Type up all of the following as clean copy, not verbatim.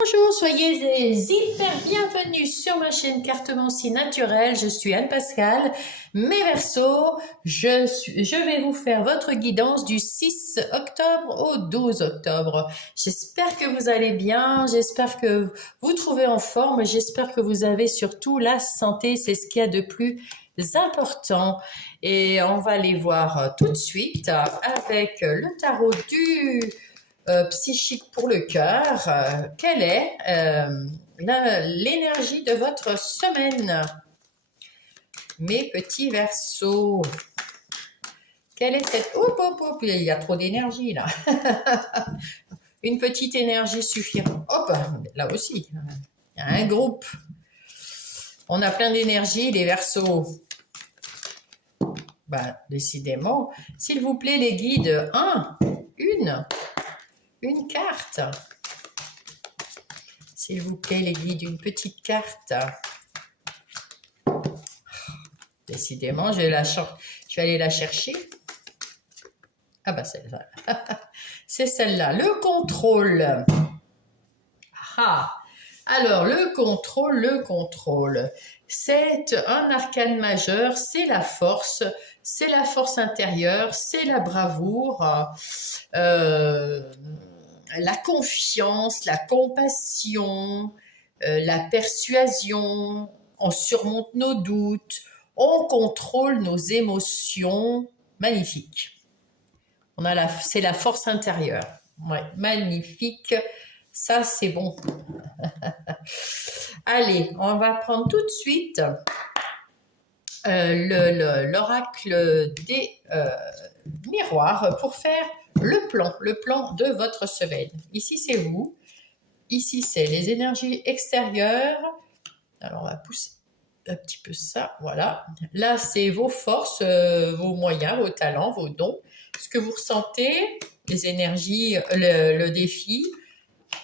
Bonjour, soyez hyper bienvenus sur ma chaîne Cartomancie naturelle. Je suis Anne Pascal. Mes Verseaux, je vais vous faire votre guidance du 6 octobre au 12 octobre. J'espère que vous allez bien, j'espère que vous trouvez en forme, j'espère que vous avez surtout la santé, c'est ce qu'il y a de plus important. Et on va aller voir tout de suite avec le tarot du psychique pour le cœur. Quelle est l'énergie de votre semaine, mes petits Verseaux? Quelle est cette... il y a trop d'énergie là. Une petite énergie suffira. Hop, là aussi, il y a un groupe. On a plein d'énergie, les Verseaux. Bah, décidément, s'il vous plaît, les guides, une carte. S'il vous plaît, les guides, une petite carte. Décidément, je vais aller la chercher. Ah bah celle-là. C'est celle-là. Le contrôle. Ah. Alors, le contrôle. C'est un arcane majeur, c'est la force intérieure, c'est la bravoure, la confiance, la compassion, la persuasion, on surmonte nos doutes, on contrôle nos émotions. Magnifique. C'est la force intérieure. Ouais, magnifique. Ça, c'est bon. Allez, on va prendre tout de suite l'oracle des miroirs pour faire le plan de votre semaine. Ici, c'est vous. Ici, c'est les énergies extérieures. Alors, on va pousser un petit peu ça, voilà. Là, c'est vos forces, vos moyens, vos talents, vos dons, ce que vous ressentez, les énergies, le défi,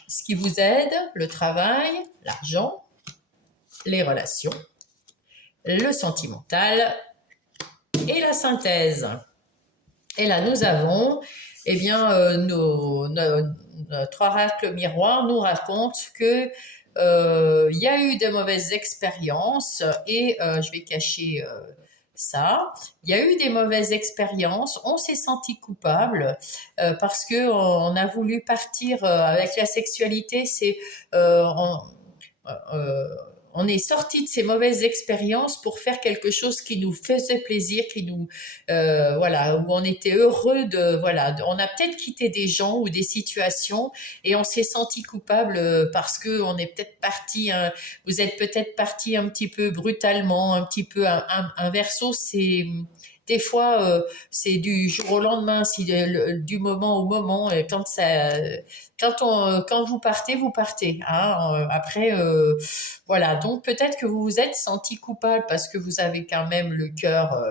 ce qui vous aide, le travail, l'argent, les relations, le sentimental et la synthèse. Et là, nous avons, eh bien, notre oracle miroir nous raconte que il y a eu de mauvaises expériences et je vais cacher ça. Il y a eu des mauvaises expériences, on s'est senti coupable parce que on a voulu partir avec la sexualité. Euh, on, euh, on est sorti de ces mauvaises expériences pour faire quelque chose qui nous faisait plaisir, voilà, où on était heureux on a peut-être quitté des gens ou des situations et on s'est senti coupable parce que on est peut-être parti, vous êtes peut-être parti un petit peu brutalement, un petit peu un Verseau, c'est des fois, c'est du jour au lendemain, du moment au moment. Et quand vous partez, vous partez. Hein. Après, voilà. Donc peut-être que vous vous êtes senti coupable parce que vous avez quand même le cœur,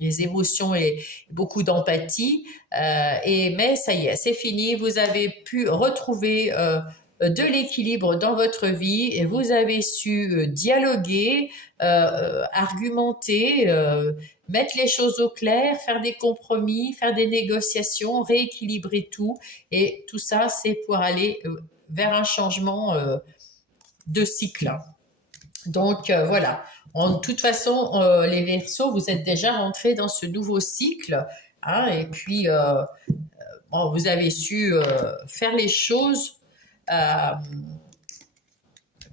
les émotions et beaucoup d'empathie. Mais ça y est, c'est fini. Vous avez pu retrouver de l'équilibre dans votre vie et vous avez su dialoguer, argumenter, mettre les choses au clair, faire des compromis, faire des négociations, rééquilibrer tout. Et tout ça, c'est pour aller vers un changement de cycle. Donc voilà. De toute façon, les Verseaux, vous êtes déjà rentrés dans ce nouveau cycle. Hein, et puis, bon, vous avez su faire les choses euh,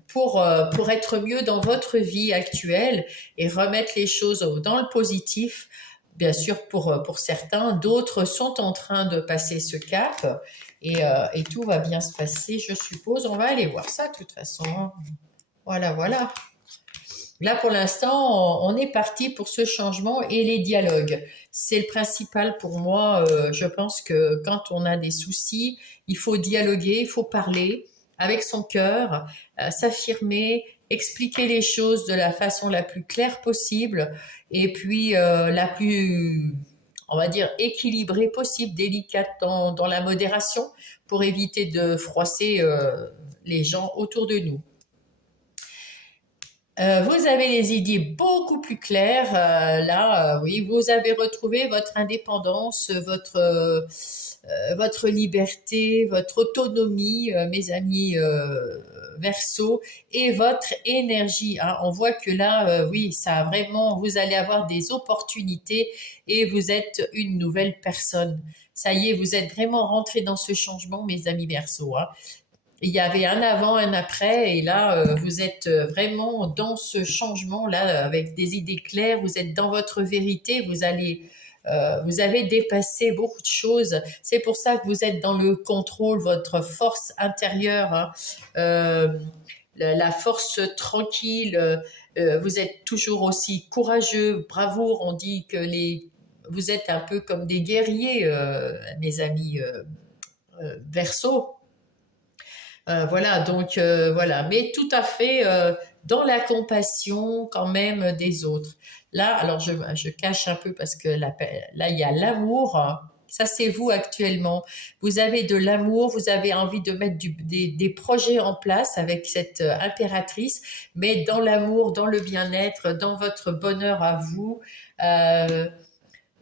pour être mieux dans votre vie actuelle et remettre les choses dans le positif. Bien sûr, pour certains, d'autres sont en train de passer ce cap et tout va bien se passer, je suppose. On va aller voir ça de toute façon. Voilà, voilà. Là, pour l'instant, on est parti pour ce changement et les dialogues. C'est le principal pour moi. Je pense que quand on a des soucis, il faut dialoguer, il faut parler avec son cœur, s'affirmer, expliquer les choses de la façon la plus claire possible et puis la plus, on va dire, équilibrée possible, délicate dans la modération pour éviter de froisser les gens autour de nous. Vous avez les idées beaucoup plus claires. Là, oui, vous avez retrouvé votre indépendance, votre liberté, votre autonomie, mes amis Verseau, et votre énergie. Hein. On voit que là, oui, ça a vraiment, vous allez avoir des opportunités et vous êtes une nouvelle personne. Ça y est, vous êtes vraiment rentré dans ce changement, mes amis Verseau. Hein. Il y avait un avant, un après, et là, vous êtes vraiment dans ce changement-là, avec des idées claires, vous êtes dans votre vérité, vous avez dépassé beaucoup de choses. C'est pour ça que vous êtes dans le contrôle, votre force intérieure, hein, euh, la force tranquille, vous êtes toujours aussi courageux, bravoure, on dit que vous êtes un peu comme des guerriers, mes amis Verseau. Voilà, donc voilà, mais tout à fait dans la compassion quand même des autres. Là, alors je cache un peu parce que là, il y a l'amour. Hein. Ça, c'est vous actuellement. Vous avez de l'amour, vous avez envie de mettre des projets en place avec cette impératrice, mais dans l'amour, dans le bien-être, dans votre bonheur à vous. Euh,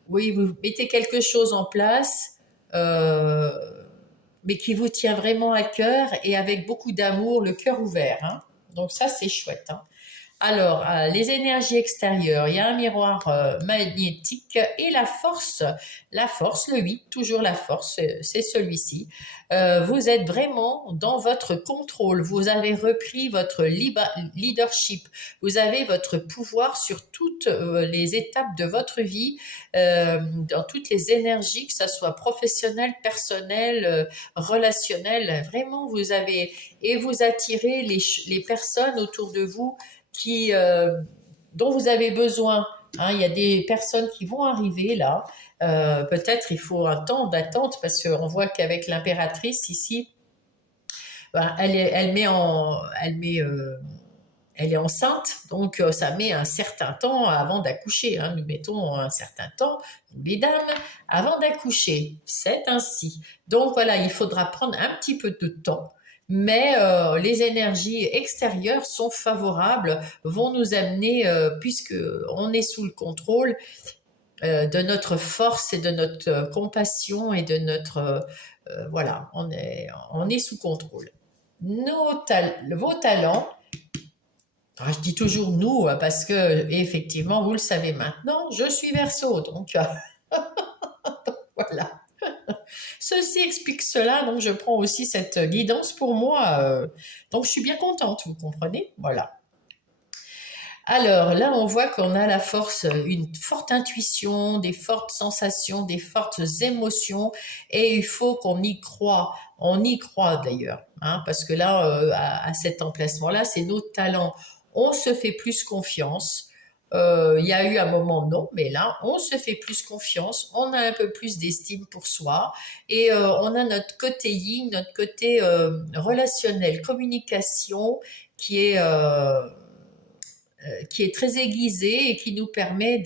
oui, vous mettez quelque chose en place. Euh, mais qui vous tient vraiment à cœur et avec beaucoup d'amour, le cœur ouvert. Hein. Donc ça, c'est chouette. Hein. Alors, les énergies extérieures, il y a un miroir magnétique et la force, le 8, toujours la force, c'est celui-ci. Vous êtes vraiment dans votre contrôle, vous avez repris votre leadership, vous avez votre pouvoir sur toutes les étapes de votre vie, dans toutes les énergies, que ce soit professionnelle, personnelle, relationnelle, vraiment et vous attirez les personnes autour de vous dont vous avez besoin. Hein, il y a des personnes qui vont arriver là. Peut-être il faut un temps d'attente parce qu'on voit qu'avec l'impératrice ici, ben, elle est enceinte, donc ça met un certain temps avant d'accoucher. Hein. Nous mettons un certain temps, mesdames, avant d'accoucher. C'est ainsi. Donc voilà, il faudra prendre un petit peu de temps. Mais les énergies extérieures sont favorables, vont nous amener, puisque on est sous le contrôle de notre force et de notre compassion et de notre voilà, on est sous contrôle. Vos talents. Ah, je dis toujours nous, parce que effectivement, vous le savez maintenant, je suis Verseau, donc voilà. Ceci explique cela, donc je prends aussi cette guidance pour moi. Donc je suis bien contente, vous comprenez? Voilà. Alors là, on voit qu'on a la force, une forte intuition, des fortes sensations, des fortes émotions, et il faut qu'on y croit. On y croit d'ailleurs, hein, parce que là, à cet emplacement-là, c'est nos talents. On se fait plus confiance. Il y a eu un moment non, mais là, on se fait plus confiance. On a un peu plus d'estime pour soi, et on a notre côté yin, notre côté relationnel, communication, qui est qui est très aiguisé et qui nous permet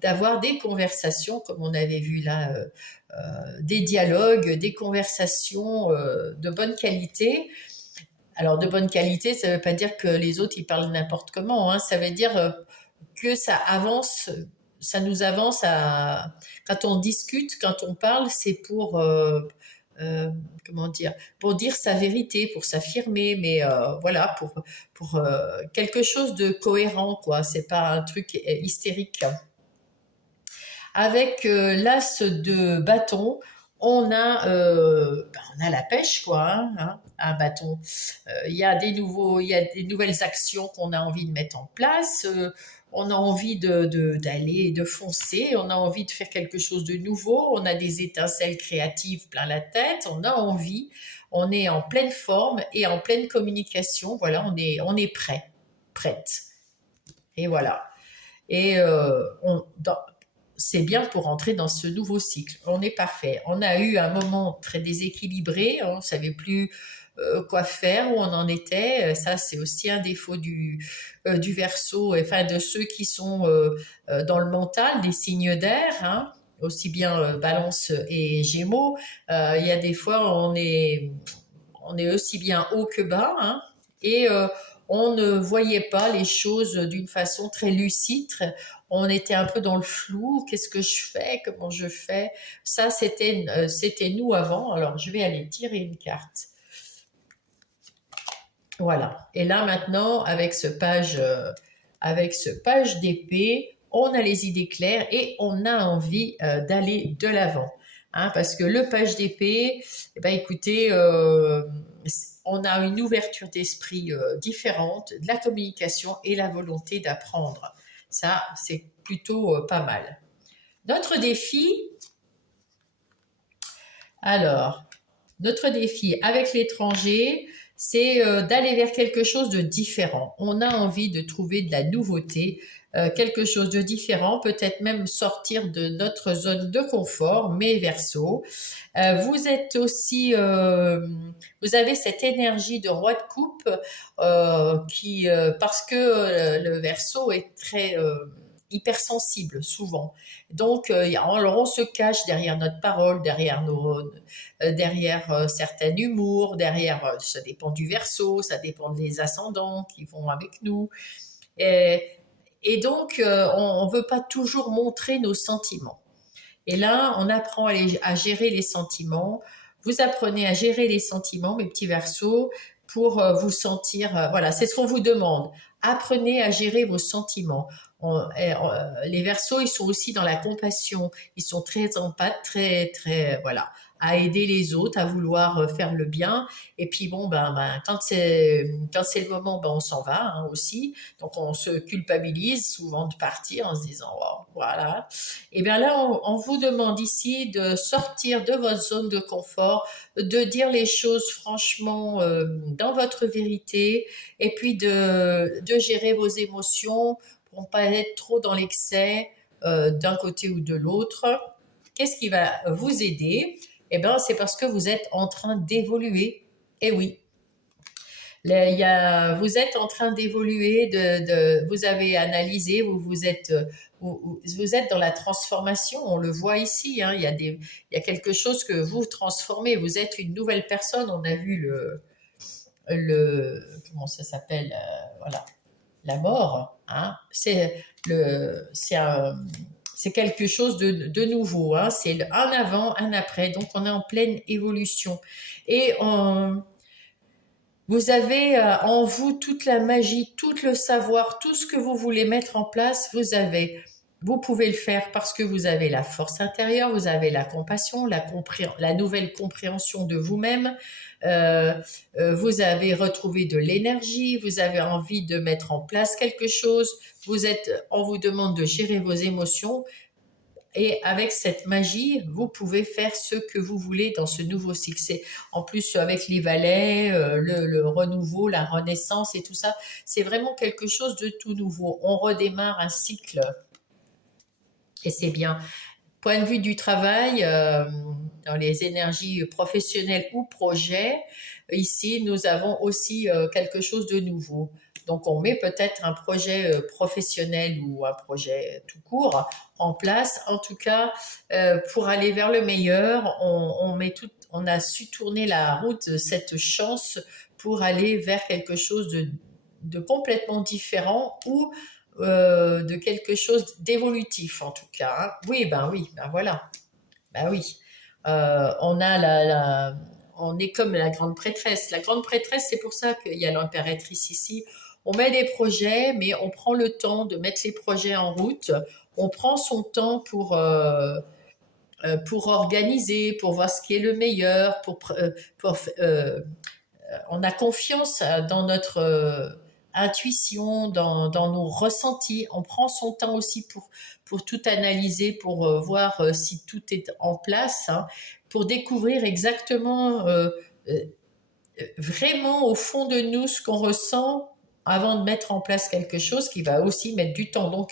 d'avoir des conversations, comme on avait vu là, des dialogues, des conversations de bonne qualité. Alors, de bonne qualité, ça ne veut pas dire que les autres, ils parlent n'importe comment. Hein. Ça veut dire que ça avance, ça nous avance à... Quand on discute, quand on parle, c'est pour... comment dire, pour dire sa vérité, pour s'affirmer, mais voilà, pour quelque chose de cohérent, quoi. C'est pas un truc hystérique. Avec l'as de bâton, on a la pêche, quoi, hein, un bâton. Il y a des nouvelles actions qu'on a envie de mettre en place. On a envie d'aller, de foncer. On a envie de faire quelque chose de nouveau. On a des étincelles créatives plein la tête. On a envie. On est en pleine forme et en pleine communication. Voilà, on est prêt, prête. Et voilà. Et c'est bien pour entrer dans ce nouveau cycle. On est parfait. On a eu un moment très déséquilibré, on ne savait plus quoi faire, où on en était. Ça, c'est aussi un défaut du Verseau, enfin de ceux qui sont dans le mental, des signes d'air, hein, aussi bien Balance et Gémeaux. Il y a des fois, on est aussi bien haut que bas, hein, et on ne voyait pas les choses d'une façon très lucide. On était un peu dans le flou. Qu'est-ce que je fais? Comment je fais? Ça, c'était nous avant. Alors, je vais aller tirer une carte. Voilà. Et là maintenant, avec ce page d'épée, on a les idées claires et on a envie d'aller de l'avant. Hein, parce que le page d'épée, eh ben, écoutez, on a une ouverture d'esprit différente, de la communication et la volonté d'apprendre. Ça, c'est plutôt pas mal. Notre défi, alors, notre défi avec l'étranger, c'est d'aller vers quelque chose de différent. On a envie de trouver de la nouveauté, quelque chose de différent, peut-être même sortir de notre zone de confort, mais verso. Vous êtes aussi, vous avez cette énergie de roi de coupe parce que le verso est très hypersensible souvent. Donc, alors on se cache derrière notre parole, derrière certains humours, derrière, ça dépend du verso, ça dépend des ascendants qui vont avec nous. Et, et donc, on ne veut pas toujours montrer nos sentiments. Et là, on apprend à gérer les sentiments. Vous apprenez à gérer les sentiments, mes petits versos, pour vous sentir. Voilà, c'est ce qu'on vous demande. Apprenez à gérer vos sentiments. Les versos, ils sont aussi dans la compassion. Ils sont très empathes, très, voilà, à aider les autres, à vouloir faire le bien. Et puis bon, quand c'est le moment, ben, on s'en va hein, aussi. Donc on se culpabilise souvent de partir en se disant, oh, voilà. Et bien là, on vous demande ici de sortir de votre zone de confort, de dire les choses franchement dans votre vérité, et puis de gérer vos émotions pour ne pas être trop dans l'excès d'un côté ou de l'autre. Qu'est-ce qui va vous aider? Eh bien, c'est parce que vous êtes en train d'évoluer. Eh oui, vous êtes en train d'évoluer, vous avez analysé, vous êtes dans la transformation, on le voit ici, hein, il y a quelque chose que vous transformez, vous êtes une nouvelle personne, on a vu comment ça s'appelle, voilà, la mort, hein, c'est quelque chose de nouveau, hein, c'est un avant, un après, donc on est en pleine évolution. Et vous avez en vous toute la magie, tout le savoir, tout ce que vous voulez mettre en place, vous pouvez le faire parce que vous avez la force intérieure, vous avez la compassion, la nouvelle compréhension de vous-même, euh, vous avez retrouvé de l'énergie, vous avez envie de mettre en place quelque chose, on vous demande de gérer vos émotions, et avec cette magie, vous pouvez faire ce que vous voulez dans ce nouveau cycle. En plus, avec les valets, le renouveau, la renaissance et tout ça, c'est vraiment quelque chose de tout nouveau. On redémarre un cycle et c'est bien. Point de vue du travail, dans les énergies professionnelles ou projets, ici, nous avons aussi quelque chose de nouveau. Donc, on met peut-être un projet professionnel ou un projet tout court en place. En tout cas, pour aller vers le meilleur, on a su tourner la route, cette chance pour aller vers quelque chose de complètement différent ou de quelque chose d'évolutif en tout cas. Hein. Oui, ben voilà, ben oui. On a on est comme la grande prêtresse. La grande prêtresse, c'est pour ça qu'il y a l'impératrice ici. On met des projets, mais on prend le temps de mettre les projets en route. On prend son temps pour organiser, pour voir ce qui est le meilleur, on a confiance dans notre intuition, dans nos ressentis. On prend son temps aussi pour tout analyser, pour voir si tout est en place, hein, pour découvrir exactement, vraiment au fond de nous ce qu'on ressent avant de mettre en place quelque chose qui va aussi mettre du temps. Donc,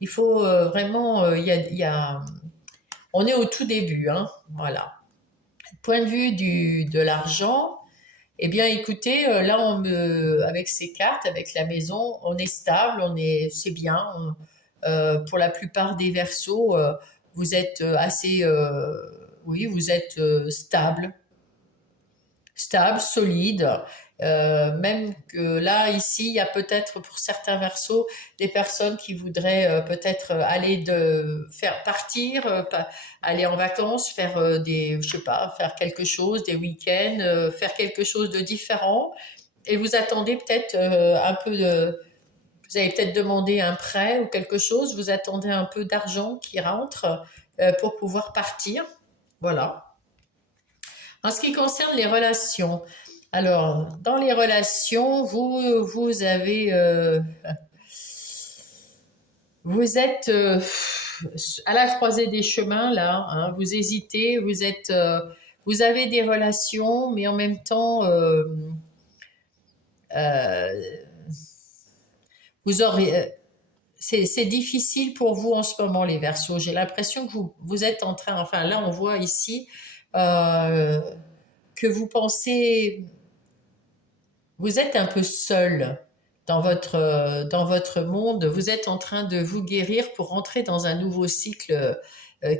il faut vraiment, on est au tout début, hein, voilà. Point de vue de l'argent, eh bien, écoutez, là, avec ces cartes, avec la maison, on est stable, c'est bien. Pour la plupart des versos, vous êtes oui, vous êtes stable, solide. Même que là, ici, il y a peut-être pour certains versos des personnes qui voudraient peut-être faire partir, aller en vacances, faire je sais pas, faire quelque chose, des week-ends, faire quelque chose de différent. et vous attendez peut-être un peu de... Vous avez peut-être demandé un prêt ou quelque chose, vous attendez un peu d'argent qui rentre pour pouvoir partir. Voilà. En ce qui concerne les relations, alors, dans les relations, vous avez... vous êtes à la croisée des chemins, là. Hein, vous hésitez, vous avez des relations, mais en même temps, euh, vous aurez... c'est difficile pour vous en ce moment, les Verseaux. J'ai l'impression que vous êtes en train... Enfin, là, on voit ici euh, que vous pensez... Vous êtes un peu seul dans votre monde. Vous êtes en train de vous guérir pour rentrer dans un nouveau cycle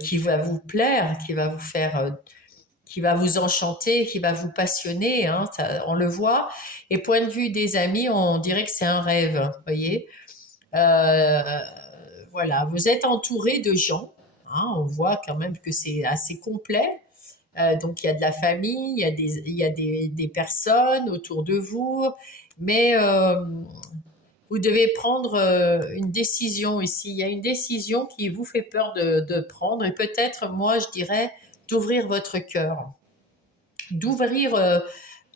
qui va vous plaire, qui va vous faire, qui va vous enchanter, qui va vous passionner. Hein, on le voit. Et point de vue des amis, on dirait que c'est un rêve. Voyez. Euh, voilà. Vous êtes entouré de gens. Hein, on voit quand même que c'est assez complet. Donc il y a de la famille, il y a des personnes autour de vous, mais vous devez prendre une décision ici. Il y a une décision qui vous fait peur de prendre, et peut-être, moi, je dirais, d'ouvrir votre cœur, d'ouvrir.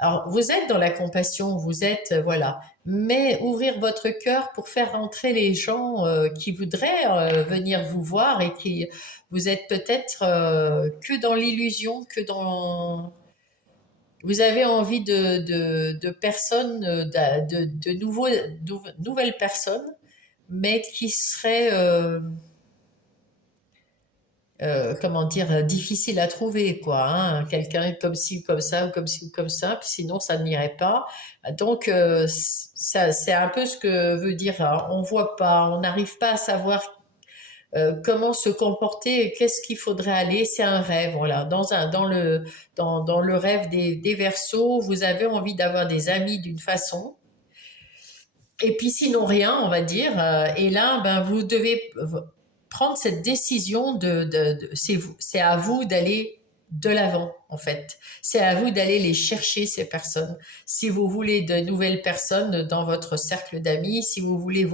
Alors, vous êtes dans la compassion, vous êtes, voilà, mais ouvrir votre cœur pour faire rentrer les gens qui voudraient venir vous voir et qui, vous êtes peut-être que dans l'illusion, que dans, vous avez envie de personnes, nouvelles personnes, mais qui seraient, comment dire, difficile à trouver, quoi. Hein. Quelqu'un comme ci, comme ça, ou comme ci, ou comme ça, puis sinon ça n'irait pas. Donc, ça, c'est un peu ce que veut dire. Hein. On voit pas, on n'arrive pas à savoir comment se comporter, qu'est-ce qu'il faudrait aller. C'est un rêve, voilà. Dans le rêve des Verseaux, vous avez envie d'avoir des amis d'une façon. Et puis sinon rien, on va dire. Et là, ben, vous devez prendre cette décision c'est à vous d'aller de l'avant, en fait. C'est à vous d'aller les chercher, ces personnes. Si vous voulez de nouvelles personnes dans votre cercle d'amis, si vous voulez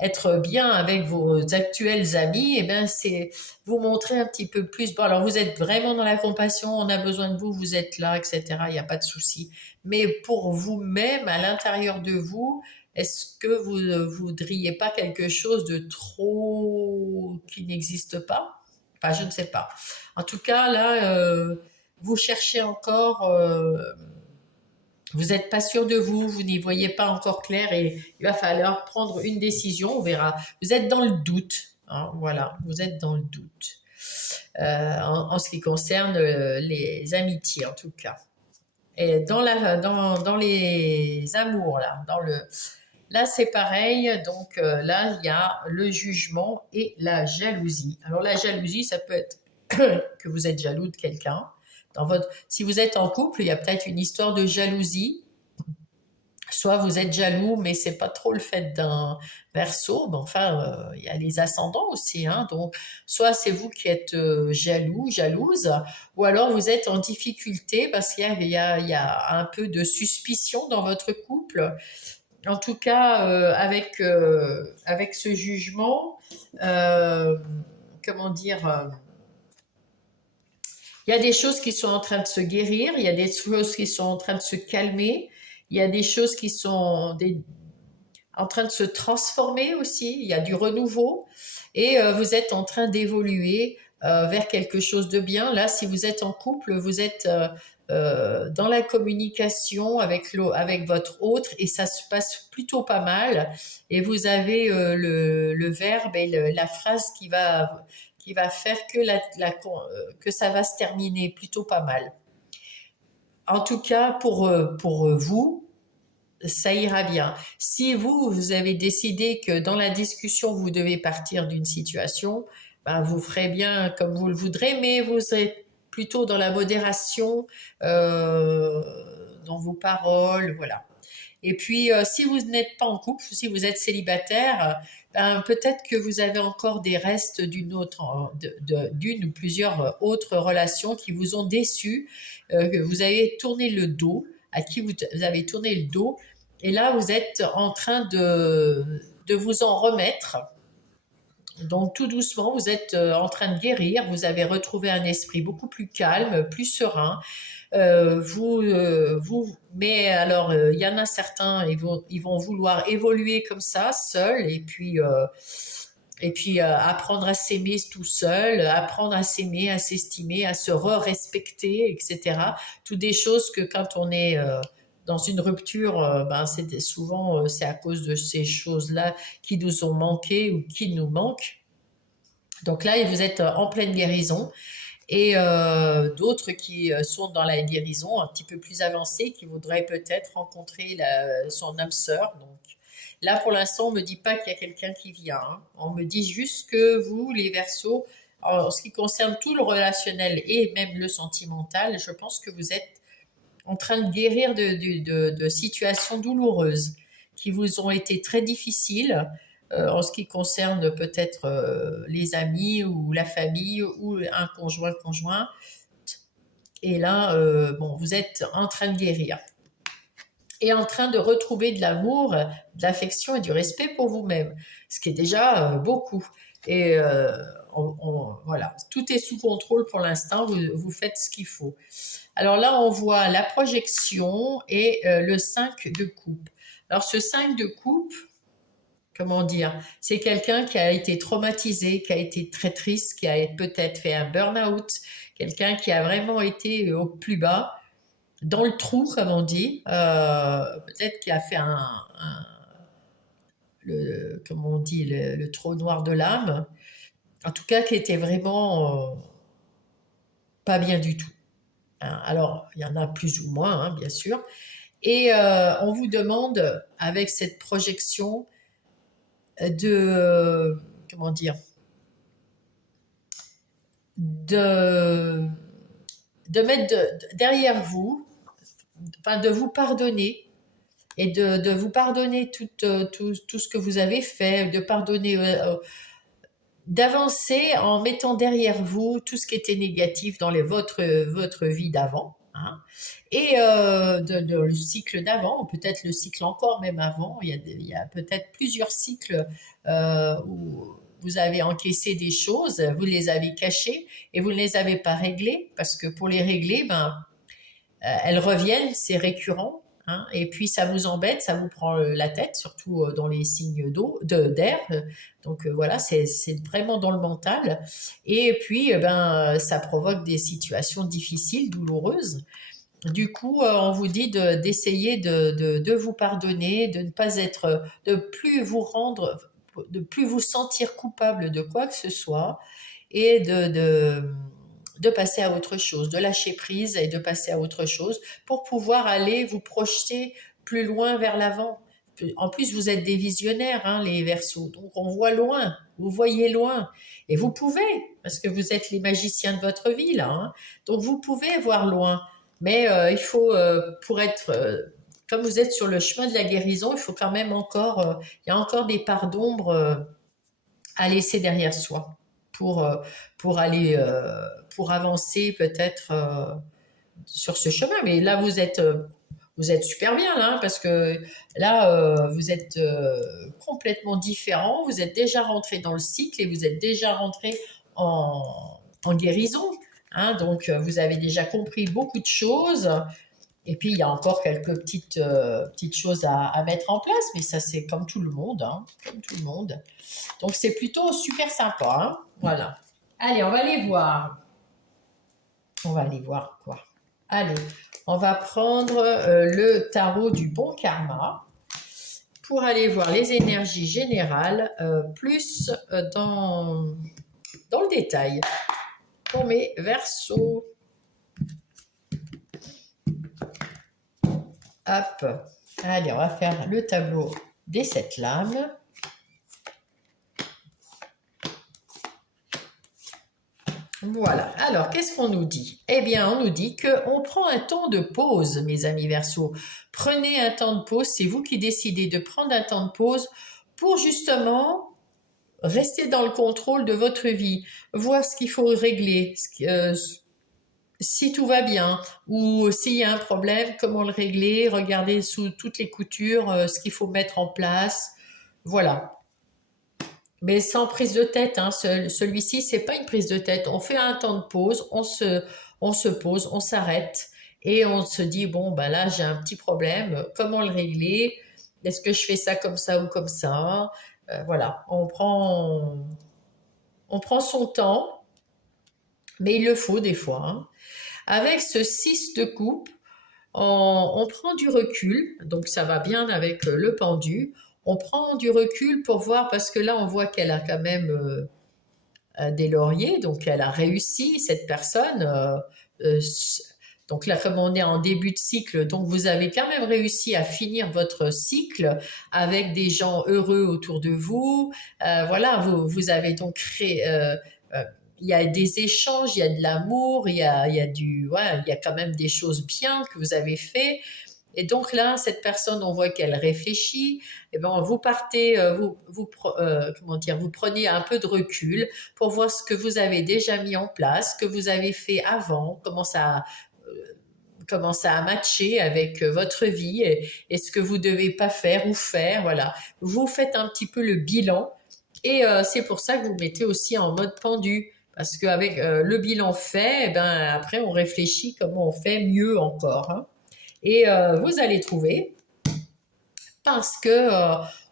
être bien avec vos actuels amis, eh ben, c'est vous montrer un petit peu plus. Bon, alors vous êtes vraiment dans la compassion, on a besoin de vous, vous êtes là, etc. Il n'y a pas de souci. Mais pour vous-même, à l'intérieur de vous, est-ce que vous ne voudriez pas quelque chose de trop qui n'existe pas? Enfin, je ne sais pas. En tout cas, là, vous cherchez encore, vous n'êtes pas sûr de vous, vous n'y voyez pas encore clair et il va falloir prendre une décision, on verra. Vous êtes dans le doute, hein, voilà, vous êtes dans le doute. En ce qui concerne les amitiés, en tout cas. Et dans les amours, là, c'est pareil. Donc là, il y a le jugement et la jalousie. Alors la jalousie, ça peut être que vous êtes jaloux de quelqu'un. Si vous êtes en couple, il y a peut-être une histoire de jalousie. Soit vous êtes jaloux, mais c'est pas trop le fait d'un Verseau. Mais enfin, il y a les ascendants aussi, hein. Donc, soit c'est vous qui êtes jaloux, jalouse, ou alors vous êtes en difficulté parce il y a un peu de suspicion dans votre couple. En tout cas, avec ce jugement, euh, comment dire, il y a des choses qui sont en train de se guérir, il y a des choses qui sont en train de se calmer, il y a des choses qui sont en train de se transformer aussi, il y a du renouveau, et vous êtes en train d'évoluer vers quelque chose de bien. Là, si vous êtes en couple, vous êtes dans la communication avec votre autre et ça se passe plutôt pas mal. Et vous avez le verbe et la phrase qui va faire que ça va se terminer plutôt pas mal. En tout cas, pour vous, ça ira bien. Si vous avez décidé que dans la discussion, vous devez partir d'une situation, ben vous ferez bien comme vous le voudrez, mais vous serez plutôt dans la modération, euh, dans vos paroles, voilà. Et puis, si vous n'êtes pas en couple, si vous êtes célibataire, ben, peut-être que vous avez encore des restes d'une ou plusieurs autres relations qui vous ont déçu, que vous avez tourné le dos à qui vous avez tourné le dos. Et là, vous êtes en train de vous en remettre. Donc tout doucement, vous êtes en train de guérir, vous avez retrouvé un esprit beaucoup plus calme, plus serein. Mais alors, il y en a certains, ils vont vouloir évoluer comme ça, seuls, et puis apprendre à s'aimer tout seul, apprendre à s'aimer, à s'estimer, à se respecter, etc. Toutes des choses que quand on est dans une rupture, ben c'est à cause de ces choses-là qui nous ont manqué ou qui nous manquent. Donc là, vous êtes en pleine guérison et d'autres qui sont dans la guérison un petit peu plus avancée, qui voudraient peut-être rencontrer son âme sœur. Donc là, pour l'instant, on ne me dit pas qu'il y a quelqu'un qui vient, hein. On me dit juste que vous, les Verseaux, en ce qui concerne tout le relationnel et même le sentimental, je pense que vous êtes en train de guérir de situations douloureuses qui vous ont été très difficiles en ce qui concerne peut-être les amis ou la famille ou un conjoint. Et là, bon, vous êtes en train de guérir et en train de retrouver de l'amour, de l'affection et du respect pour vous-même, ce qui est déjà beaucoup. Et voilà, tout est sous contrôle pour l'instant, vous faites ce qu'il faut. Alors là, on voit la projection et le 5 de coupe. Alors ce 5 de coupe, comment dire, c'est quelqu'un qui a été traumatisé, qui a été très triste, qui a peut-être fait un burn-out, quelqu'un qui a vraiment été au plus bas, dans le trou, comme on dit, peut-être qui a fait comme on dit, le trou noir de l'âme, en tout cas qui était vraiment pas bien du tout, hein. Alors, il y en a plus ou moins, hein, bien sûr. Et on vous demande, avec cette projection, comment dire, de, de mettre derrière vous, enfin de vous pardonner et de vous pardonner tout ce que vous avez fait, de pardonner, d'avancer en mettant derrière vous tout ce qui était négatif dans votre vie d'avant, hein, et le cycle d'avant, ou peut-être le cycle encore même avant. Il y a peut-être plusieurs cycles où vous avez encaissé des choses, vous les avez cachées et vous ne les avez pas réglées, parce que pour les régler, ben, elles reviennent, c'est récurrent, hein, et puis ça vous embête, ça vous prend la tête, surtout dans les signes d'air. Donc voilà, c'est vraiment dans le mental. Et puis, ça provoque des situations difficiles, douloureuses. Du coup, on vous dit d'essayer de vous pardonner, de ne pas être, de plus vous sentir coupable de quoi que ce soit, et de passer à autre chose, de lâcher prise et de passer à autre chose pour pouvoir aller vous projeter plus loin vers l'avant. En plus, vous êtes des visionnaires, hein, les Verseaux, donc on voit loin, vous voyez loin, et vous pouvez, parce que vous êtes les magiciens de votre vie là, hein, donc vous pouvez voir loin, mais il faut, pour être, comme vous êtes sur le chemin de la guérison, il faut quand même encore, il y a encore des parts d'ombre à laisser derrière soi pour, euh, pour aller, pour avancer peut-être sur ce chemin. Mais là, vous êtes super bien, hein, parce que là, vous êtes complètement différent. Vous êtes déjà rentré dans le cycle et vous êtes déjà rentré en guérison, hein. Donc, vous avez déjà compris beaucoup de choses. Et puis, il y a encore quelques petites choses à mettre en place, mais ça, c'est comme tout le monde, hein, comme tout le monde. Donc, c'est plutôt super sympa, hein. Voilà. Allez, on va aller voir. On va aller voir quoi. Allez, on va prendre le tarot du bon karma pour aller voir les énergies générales plus dans le détail pour mes Verseaux. Hop. Allez, on va faire le tableau des 7 lames. Voilà. Alors, qu'est-ce qu'on nous dit? Eh bien, on nous dit qu'on prend un temps de pause, mes amis Verseaux. Prenez un temps de pause. C'est vous qui décidez de prendre un temps de pause pour justement rester dans le contrôle de votre vie, voir ce qu'il faut régler, si tout va bien, ou s'il y a un problème, comment le régler, regarder sous toutes les coutures ce qu'il faut mettre en place. Voilà. Mais sans prise de tête, hein. Celui-ci, c'est pas une prise de tête. On fait un temps de pause, on se pose, on s'arrête et on se dit, bon, ben là, j'ai un petit problème, comment le régler? Est-ce que je fais ça comme ça ou comme ça? Voilà, on prend son temps, mais il le faut des fois, hein. Avec ce 6 de coupe, on prend du recul, donc ça va bien avec le pendu. On prend du recul pour voir, parce que là, on voit qu'elle a quand même des lauriers, donc elle a réussi, cette personne. Euh, donc là, comme on est en début de cycle, donc vous avez quand même réussi à finir votre cycle avec des gens heureux autour de vous. Voilà, vous avez donc créé. Il y a des échanges, il y a de l'amour, il y a ouais, il y a quand même des choses bien que vous avez fait. Et donc là, cette personne, on voit qu'elle réfléchit. Et ben, vous partez, comment dire, vous prenez un peu de recul pour voir ce que vous avez déjà mis en place, ce que vous avez fait avant, comment ça a matché avec votre vie et ce que vous devez pas faire ou faire. Voilà, vous faites un petit peu le bilan et c'est pour ça que vous mettez aussi en mode pendu. Parce qu'avec le bilan fait, eh ben, après on réfléchit comment on fait mieux encore, hein. Et vous allez trouver parce que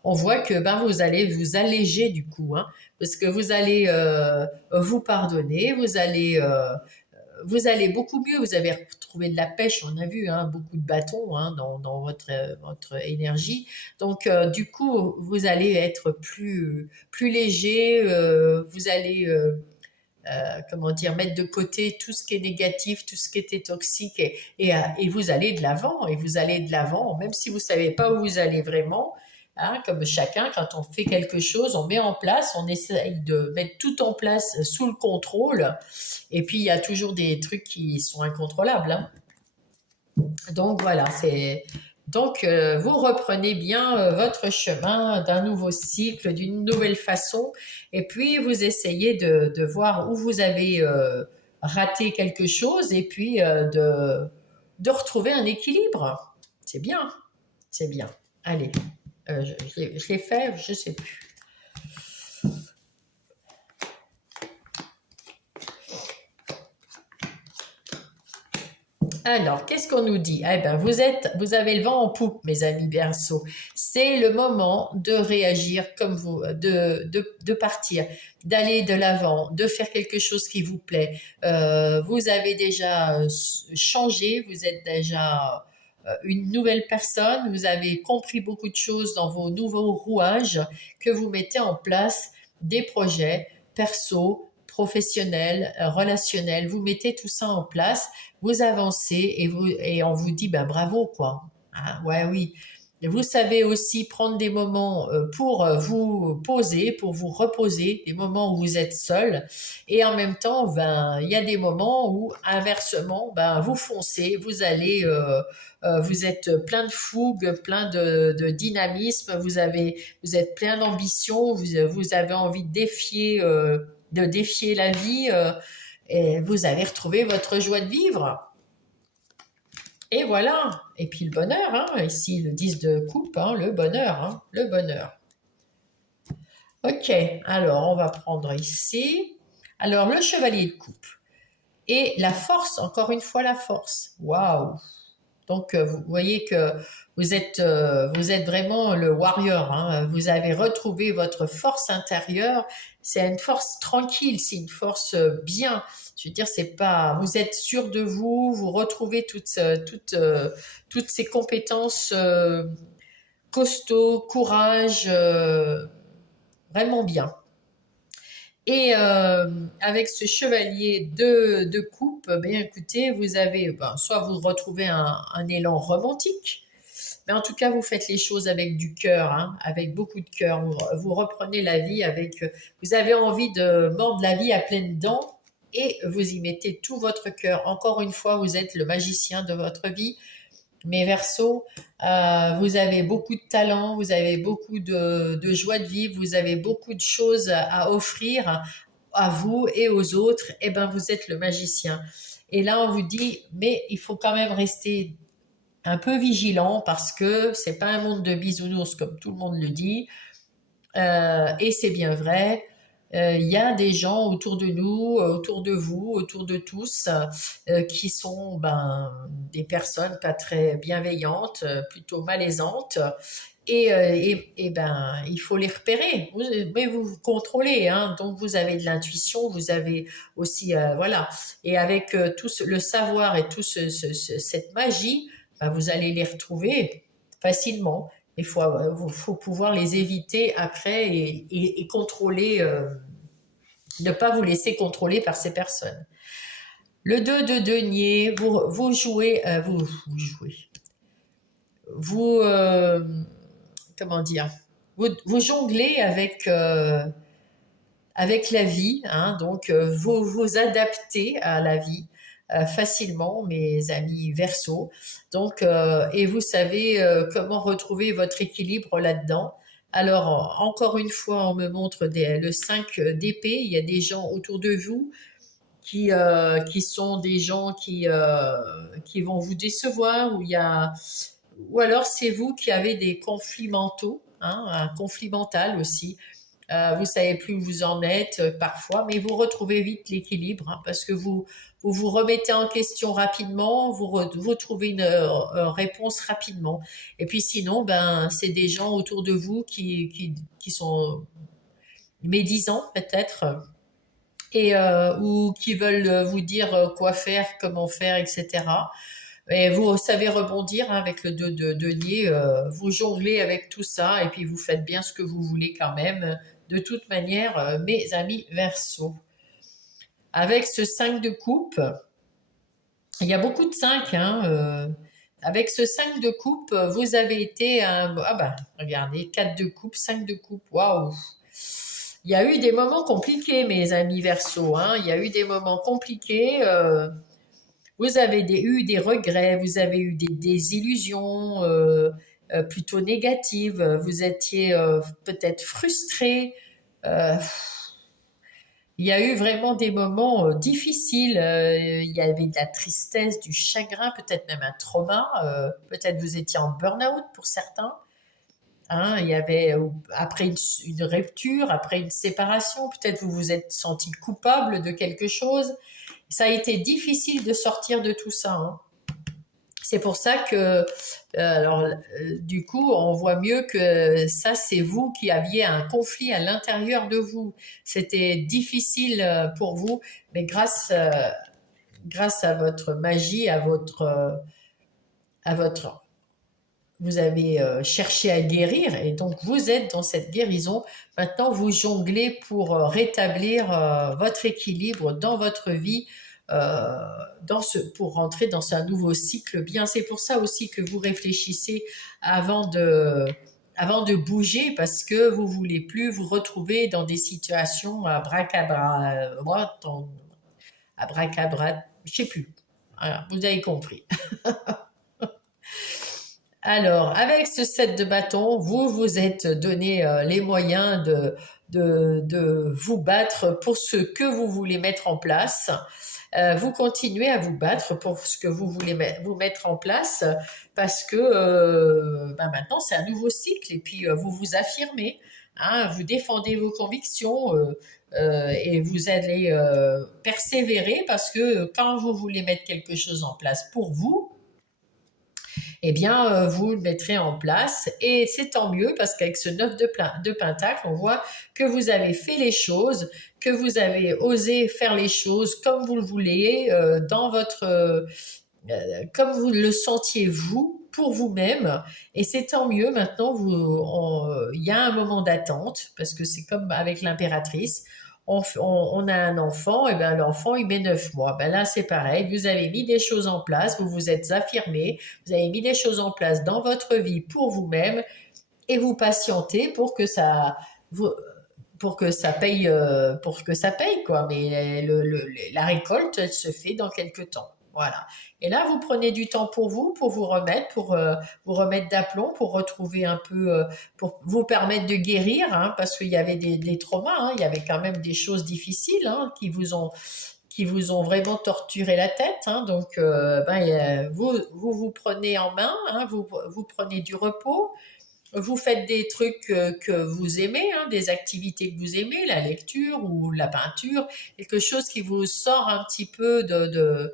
on voit que ben, vous allez vous alléger du coup, hein, parce que vous allez vous pardonner, vous allez beaucoup mieux, vous avez retrouvé de la pêche, on a vu, hein, beaucoup de bâtons, hein, dans votre énergie. Donc du coup, vous allez être plus léger, vous allez comment dire, mettre de côté tout ce qui est négatif, tout ce qui était toxique, et vous allez de l'avant, et vous allez de l'avant, même si vous ne savez pas où vous allez vraiment, hein, comme chacun, quand on fait quelque chose, on met en place, on essaye de mettre tout en place sous le contrôle, et puis il y a toujours des trucs qui sont incontrôlables, hein. Donc voilà, c'est donc vous reprenez bien votre chemin d'un nouveau cycle, d'une nouvelle façon, et puis vous essayez de voir où vous avez raté quelque chose, et puis de retrouver un équilibre. C'est bien, c'est bien. Allez, je l'ai fait, je sais plus. Alors, qu'est-ce qu'on nous dit? Eh ben, vous avez le vent en poupe, mes amis Verseau. C'est le moment de réagir comme vous, de partir, d'aller de l'avant, de faire quelque chose qui vous plaît. Vous avez déjà changé, vous êtes déjà une nouvelle personne, vous avez compris beaucoup de choses dans vos nouveaux rouages que vous mettez en place, des projets perso, professionnels, relationnels. Vous mettez tout ça en place, vous avancez et on vous dit ben bravo quoi. Ah, ouais oui. Vous savez aussi prendre des moments pour vous poser, pour vous reposer, des moments où vous êtes seul. Et en même temps, ben, il y a des moments où, inversement, ben, vous foncez, vous êtes plein de fougue, plein de dynamisme, vous êtes plein d'ambition, vous avez envie de défier la vie, et vous avez retrouvé votre joie de vivre. Et voilà. Et puis le bonheur, hein, ici le 10 de coupe, hein, le bonheur, hein, le bonheur. Ok, alors on va prendre ici. Alors le chevalier de coupe. Et la force, encore une fois la force. Waouh! Donc vous voyez que vous êtes vraiment le warrior, hein. Vous avez retrouvé votre force intérieure. C'est une force tranquille, c'est une force bien. Je veux dire, c'est pas. Vous êtes sûr de vous, vous retrouvez toutes ces compétences costaud, courage, vraiment bien. Et avec ce chevalier de coupe, bien écoutez, vous avez, ben, soit vous retrouvez un élan romantique, mais en tout cas, vous faites les choses avec du cœur, hein, avec beaucoup de cœur. Vous reprenez la vie avec, vous avez envie de mordre la vie à pleines dents et vous y mettez tout votre cœur. Encore une fois, vous êtes le magicien de votre vie. Mais Verseau, vous avez beaucoup de talent, vous avez beaucoup de joie de vivre, vous avez beaucoup de choses à offrir à vous et aux autres. Et ben, vous êtes le magicien. Et là, on vous dit, mais il faut quand même rester un peu vigilant parce que c'est pas un monde de bisounours comme tout le monde le dit. Et c'est bien vrai. Il y a des gens autour de nous, autour de vous, autour de tous, qui sont des personnes pas très bienveillantes, plutôt malaisantes. Il faut les repérer. Mais vous contrôlez, hein, donc vous avez de l'intuition, vous avez aussi, voilà. Et avec le savoir et tout cette magie, vous allez les retrouver facilement. Il faut pouvoir les éviter après et contrôler, ne pas vous laisser contrôler par ces personnes. Le 2 de denier, vous jouez, vous jouez, vous, comment dire, vous jonglez avec la vie, hein, donc vous vous adaptez à la vie facilement, mes amis Verseau. Donc, et vous savez comment retrouver votre équilibre là-dedans. Alors, encore une fois, on me montre le 5 d'épée. Il y a des gens autour de vous qui sont des gens qui vont vous décevoir, ou alors c'est vous qui avez des conflits mentaux, hein, un conflit mental aussi. Vous savez plus où vous en êtes parfois, mais vous retrouvez vite l'équilibre, hein, parce que vous remettez en question rapidement, vous trouvez une réponse rapidement. Et puis sinon, c'est des gens autour de vous qui sont médisants peut-être, ou qui veulent vous dire quoi faire, comment faire, etc. Et vous savez rebondir, hein, avec le 2 de denier, vous jonglez avec tout ça et puis vous faites bien ce que vous voulez quand même. De toute manière, mes amis Verseau. Avec ce 5 de coupe, il y a beaucoup de 5, hein, avec ce 5 de coupe, vous avez été regardez, 4 de coupe, 5 de coupe, waouh! Il y a eu des moments compliqués, mes amis Verseau, hein. Il y a eu des moments compliqués. Vous avez eu des regrets, vous avez eu des désillusions plutôt négatives. Vous étiez peut-être frustré. Euh, il y a eu vraiment des moments difficiles. Il y avait de la tristesse, du chagrin, peut-être même un trauma. Peut-être vous étiez en burn-out pour certains. Hein, il y avait, après une rupture, après une séparation, peut-être vous vous êtes senti coupable de quelque chose. Ça a été difficile de sortir de tout ça, hein. C'est pour ça que, du coup, on voit mieux que ça, c'est vous qui aviez un conflit à l'intérieur de vous. C'était difficile pour vous, mais grâce à votre magie, à votre vous avez cherché à guérir et donc vous êtes dans cette guérison. Maintenant, vous jonglez pour rétablir votre équilibre dans votre vie, pour rentrer dans un nouveau cycle bien. C'est pour ça aussi que vous réfléchissez avant de bouger parce que vous voulez plus vous retrouver dans des situations à abracabra, je sais plus. Voilà, vous avez compris. Alors, avec ce set de bâtons, vous vous êtes donné les moyens de vous battre pour ce que vous voulez mettre en place. Vous continuez à vous battre pour ce que vous voulez vous mettre en place parce que maintenant c'est un nouveau cycle et puis vous vous affirmez, hein, vous défendez vos convictions et vous allez persévérer parce que quand vous voulez mettre quelque chose en place pour vous, eh bien, vous le mettrez en place et c'est tant mieux parce qu'avec ce 9 de Pentacle, on voit que vous avez fait les choses, que vous avez osé faire les choses comme vous le voulez, comme vous le sentiez vous, pour vous-même, et c'est tant mieux. Maintenant, il y a un moment d'attente parce que c'est comme avec l'impératrice. On a un enfant, et bien l'enfant il met 9 mois. Ben là c'est pareil, vous avez mis des choses en place, vous vous êtes affirmé, vous avez mis des choses en place dans votre vie pour vous-même et vous patientez pour que ça paye quoi. Mais la récolte elle se fait dans quelques temps. Voilà. Et là, vous prenez du temps pour vous remettre, vous remettre d'aplomb, pour retrouver un peu, pour vous permettre de guérir, hein, parce qu'il y avait des traumas, hein, il y avait quand même des choses difficiles, hein, qui vous ont vraiment torturé la tête. Hein. Donc, vous prenez en main, hein, vous prenez du repos, vous faites des trucs que vous aimez, hein, des activités que vous aimez, la lecture ou la peinture, quelque chose qui vous sort un petit peu de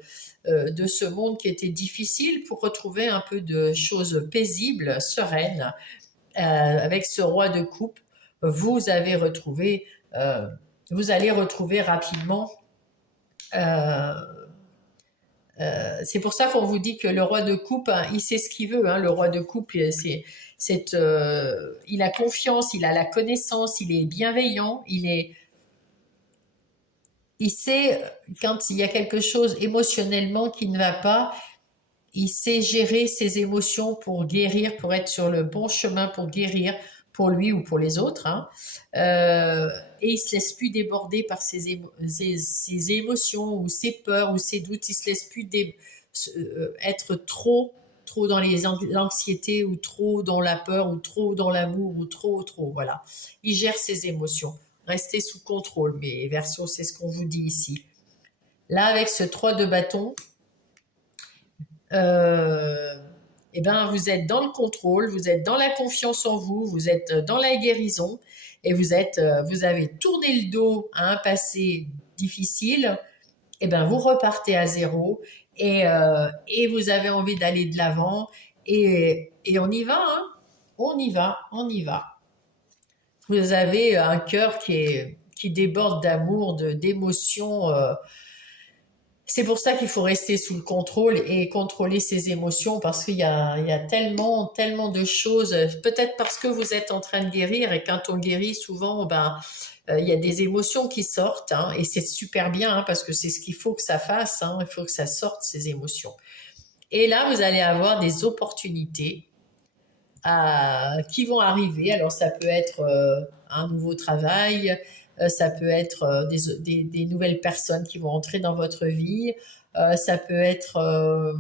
ce monde qui était difficile pour retrouver un peu de choses paisibles, sereines. Avec ce roi de coupe, vous avez retrouvé, euh, vous allez retrouver rapidement. euh, c'est pour ça qu'on vous dit que le roi de coupe, hein, il sait ce qu'il veut. Hein, le roi de coupe, il a confiance, il a la connaissance, il est bienveillant, il sait quand il y a quelque chose émotionnellement qui ne va pas, il sait gérer ses émotions pour guérir, pour être sur le bon chemin pour guérir pour lui ou pour les autres. Hein. Et il se laisse plus déborder par ses émotions ou ses peurs ou ses doutes. Il se laisse plus être trop dans l'anxiété ou trop dans la peur ou trop dans l'amour ou trop. Voilà. Il gère ses émotions. Restez sous contrôle. Mais Verseau, c'est ce qu'on vous dit ici. Là, avec ce 3 de bâton, euh, eh ben, vous êtes dans le contrôle, vous êtes dans la confiance en vous, vous êtes dans la guérison et vous avez tourné le dos à un passé difficile. Eh ben, vous repartez à zéro et vous avez envie d'aller de l'avant et on y va, hein. On y va. Vous avez un cœur qui déborde d'amour, d'émotions. C'est pour ça qu'il faut rester sous le contrôle et contrôler ses émotions parce qu'il y a tellement de choses. Peut-être parce que vous êtes en train de guérir et quand on guérit, souvent, il y a des émotions qui sortent hein, et c'est super bien hein, parce que c'est ce qu'il faut que ça fasse. Hein, il faut que ça sorte ces émotions. Et là, vous allez avoir des opportunités qui vont arriver. Alors, ça peut être un nouveau travail, ça peut être des nouvelles personnes qui vont entrer dans votre vie, ça peut être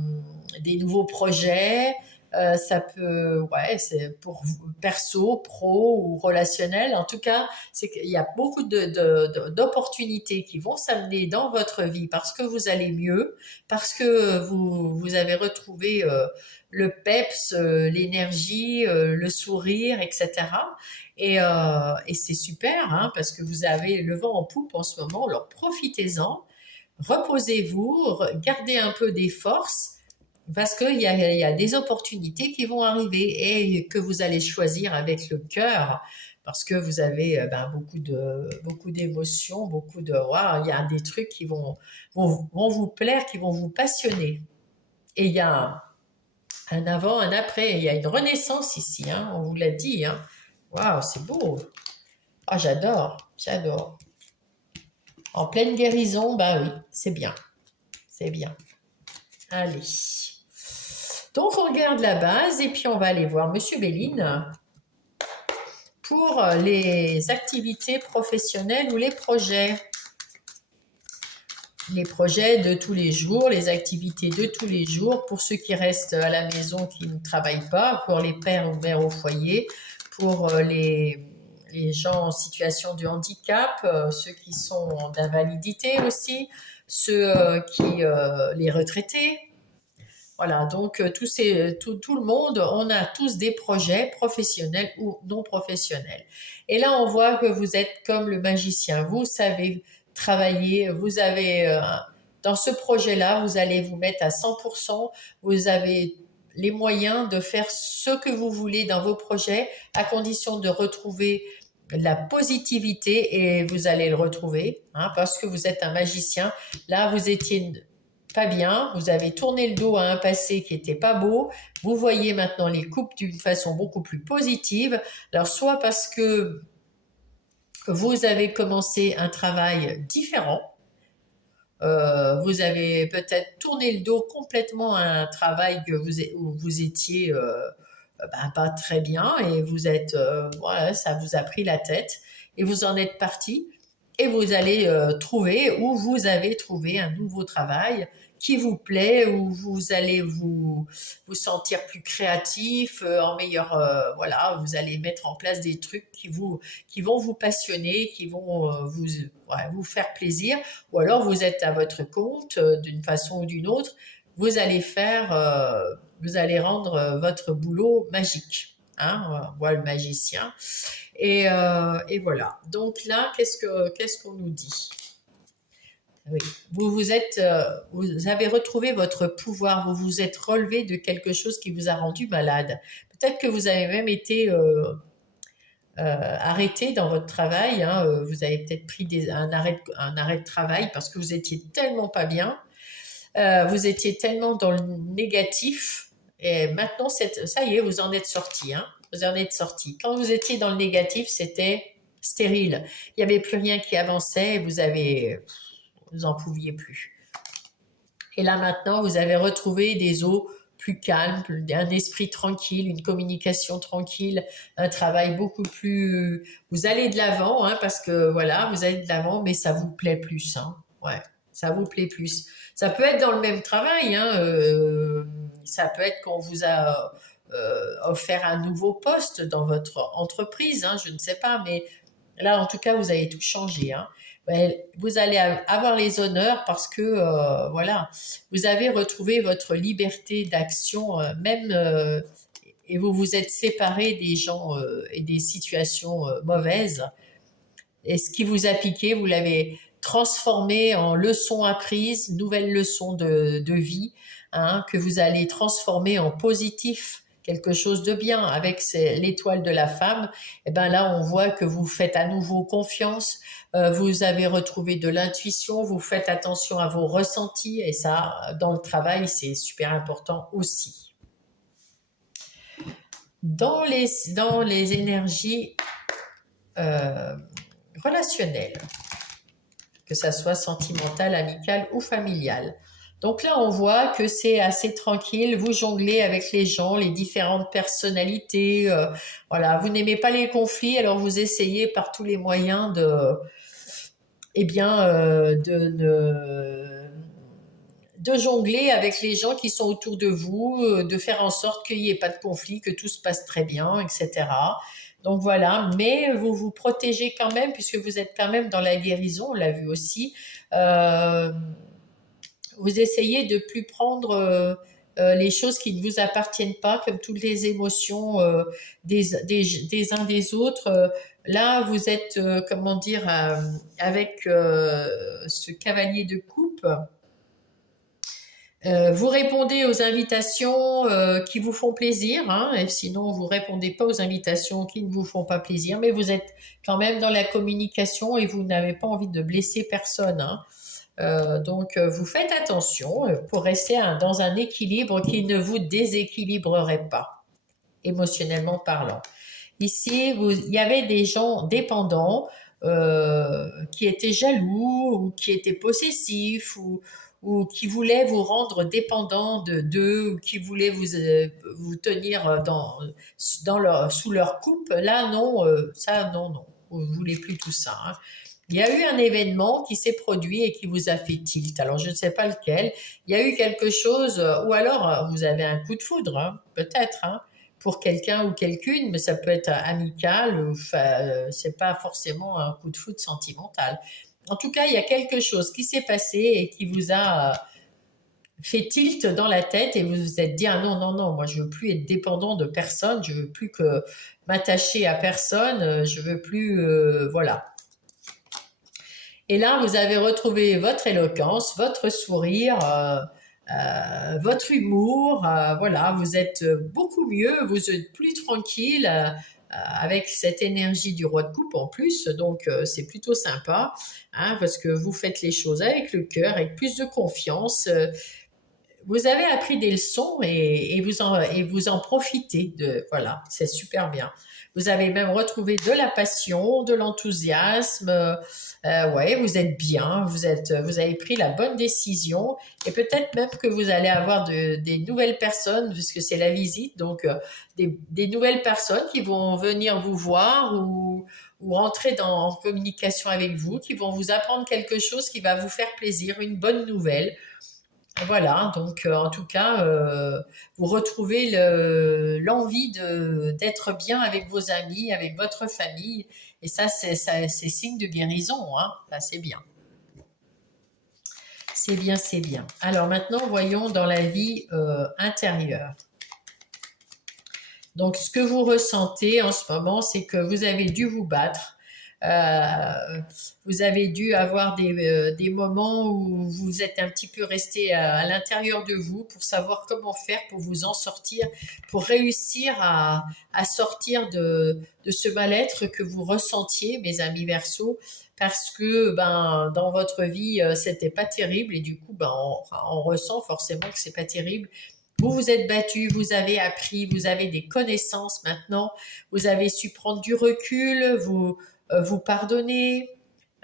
des nouveaux projets, ça peut, ouais, c'est pour perso, pro ou relationnel. En tout cas, c'est qu'il y a beaucoup d'opportunités qui vont s'amener dans votre vie parce que vous allez mieux, parce que vous avez retrouvé le peps, l'énergie, le sourire, etc. Et c'est super, hein, parce que vous avez le vent en poupe en ce moment, alors profitez-en, reposez-vous, gardez un peu des forces, parce qu'il y a des opportunités qui vont arriver et que vous allez choisir avec le cœur, parce que vous avez beaucoup d'émotions, waouh, il y a des trucs qui vont vous plaire, qui vont vous passionner. Et il y a un avant, un après. Il y a une renaissance ici, hein, on vous l'a dit. Hein. Waouh, c'est beau. Ah, j'adore. En pleine guérison, bah oui, c'est bien. C'est bien. Allez. Donc, on regarde la base et puis on va aller voir Monsieur Béline pour les activités professionnelles ou les projets. Les projets de tous les jours, les activités de tous les jours, pour ceux qui restent à la maison, qui ne travaillent pas, pour les pères ou mères au foyer, pour les gens en situation de handicap, ceux qui sont d'invalidité aussi, ceux les retraités. Voilà, donc tout le monde, on a tous des projets professionnels ou non professionnels. Et là, on voit que vous êtes comme le magicien, vous savez travailler, vous avez, dans ce projet-là, vous allez vous mettre à 100%, vous avez les moyens de faire ce que vous voulez dans vos projets, à condition de retrouver la positivité et vous allez le retrouver, hein, parce que vous êtes un magicien. Là, vous étiez pas bien, vous avez tourné le dos à un passé qui était pas beau, vous voyez maintenant les coupes d'une façon beaucoup plus positive. Alors, soit parce que vous avez commencé un travail différent, vous avez peut-être tourné le dos complètement à un travail où vous étiez pas très bien et voilà, ça vous a pris la tête et vous en êtes parti et vous allez trouver ou vous avez trouvé un nouveau travail qui vous plaît, où vous allez vous sentir plus créatif, en meilleur, voilà, vous allez mettre en place des trucs qui vont vous passionner, qui vont ouais, vous faire plaisir, ou alors vous êtes à votre compte d'une façon ou d'une autre, vous allez rendre votre boulot magique. Hein, on voit le magicien. Et voilà. Donc là, qu'est-ce qu'on nous dit? Oui. Vous avez retrouvé votre pouvoir, vous vous êtes relevé de quelque chose qui vous a rendu malade. Peut-être que vous avez même été arrêté dans votre travail, hein, vous avez peut-être pris un arrêt de travail parce que vous étiez tellement pas bien, vous étiez tellement dans le négatif, et maintenant, ça y est, vous en êtes sorti, hein, vous en êtes sorti. Quand vous étiez dans le négatif, c'était stérile. Il n'y avait plus rien qui avançait, vous en pouviez plus. Et là maintenant, vous avez retrouvé des eaux plus calmes, un esprit tranquille, une communication tranquille, un travail beaucoup plus. Vous allez de l'avant, hein, parce que voilà, vous allez de l'avant, mais ça vous plaît plus, hein. Ouais, ça vous plaît plus. Ça peut être dans le même travail, hein, ça peut être qu'on vous a offert un nouveau poste dans votre entreprise, hein, je ne sais pas, mais là, en tout cas, vous avez tout changé, hein. Vous allez avoir les honneurs parce que, voilà, vous avez retrouvé votre liberté d'action, même, et vous vous êtes séparé des gens et des situations mauvaises. Et ce qui vous a piqué, vous l'avez transformé en leçon apprise, nouvelle leçon de vie, hein, que vous allez transformer en positif, quelque chose de bien. Avec l'étoile de la femme, et ben là, on voit que vous faites à nouveau confiance, vous avez retrouvé de l'intuition, vous faites attention à vos ressentis, et ça, dans le travail, c'est super important aussi. Dans les énergies euh, relationnelles, que ça soit sentimental, amical ou familial. Donc là, on voit que c'est assez tranquille, vous jonglez avec les gens, les différentes personnalités, voilà, vous n'aimez pas les conflits, alors vous essayez par tous les moyens eh bien, de jongler avec les gens qui sont autour de vous, de faire en sorte qu'il n'y ait pas de conflit, que tout se passe très bien, etc. Donc voilà, mais vous vous protégez quand même, puisque vous êtes quand même dans la guérison, on l'a vu aussi. Euh, vous essayez de plus prendre les choses qui ne vous appartiennent pas, comme toutes les émotions des uns des autres. Là, vous êtes, comment dire, avec ce cavalier de coupe. Vous répondez aux invitations qui vous font plaisir, hein, et sinon vous répondez pas aux invitations qui ne vous font pas plaisir, mais vous êtes quand même dans la communication et vous n'avez pas envie de blesser personne, hein. Donc vous faites attention pour rester dans un équilibre qui ne vous déséquilibrerait pas, émotionnellement parlant. Ici, il y avait des gens dépendants qui étaient jaloux ou qui étaient possessifs ou qui voulaient vous rendre dépendant d'eux ou qui voulaient vous tenir sous leur coupe. Là, non, ça, non, non. Vous ne voulez plus tout ça, hein. Il y a eu un événement qui s'est produit et qui vous a fait tilt. Alors, je ne sais pas lequel. Il y a eu quelque chose, ou alors vous avez un coup de foudre, hein, peut-être, hein, pour quelqu'un ou quelqu'une, mais ça peut être amical, ou c'est pas forcément un coup de foudre sentimental. En tout cas, il y a quelque chose qui s'est passé et qui vous a fait tilt dans la tête et vous vous êtes dit ah non non non, moi je veux plus être dépendant de personne, je veux plus que m'attacher à personne, je veux plus voilà. Et là, vous avez retrouvé votre éloquence, votre sourire, votre humour. Voilà, vous êtes beaucoup mieux, vous êtes plus tranquille avec cette énergie du roi de coupe en plus. Donc, c'est plutôt sympa, hein, parce que vous faites les choses avec le cœur, avec plus de confiance. Vous avez appris des leçons et vous en profitez. Voilà, c'est super bien. Vous avez même retrouvé de la passion, de l'enthousiasme. Ouais, vous êtes bien, vous avez pris la bonne décision et peut-être même que vous allez avoir des nouvelles personnes, puisque c'est la visite, donc des nouvelles personnes qui vont venir vous voir ou rentrer en communication avec vous, qui vont vous apprendre quelque chose qui va vous faire plaisir, une bonne nouvelle. Voilà, donc en tout cas, vous retrouvez l'envie d'être bien avec vos amis, avec votre famille, et c'est signe de guérison, hein. Là, c'est bien. C'est bien, c'est bien. Alors maintenant, voyons dans la vie intérieure. Donc, ce que vous ressentez en ce moment, c'est que vous avez dû vous battre. Euh, Vous avez dû avoir des moments où vous êtes un petit peu resté à l'intérieur de vous pour savoir comment faire pour vous en sortir, pour réussir à sortir de ce mal-être que vous ressentiez, mes amis Verseaux, parce que ben, dans votre vie, c'était pas terrible et du coup, ben, on ressent forcément que c'est pas terrible. Vous vous êtes battu, vous avez appris, vous avez des connaissances maintenant, vous avez su prendre du recul, vous pardonner,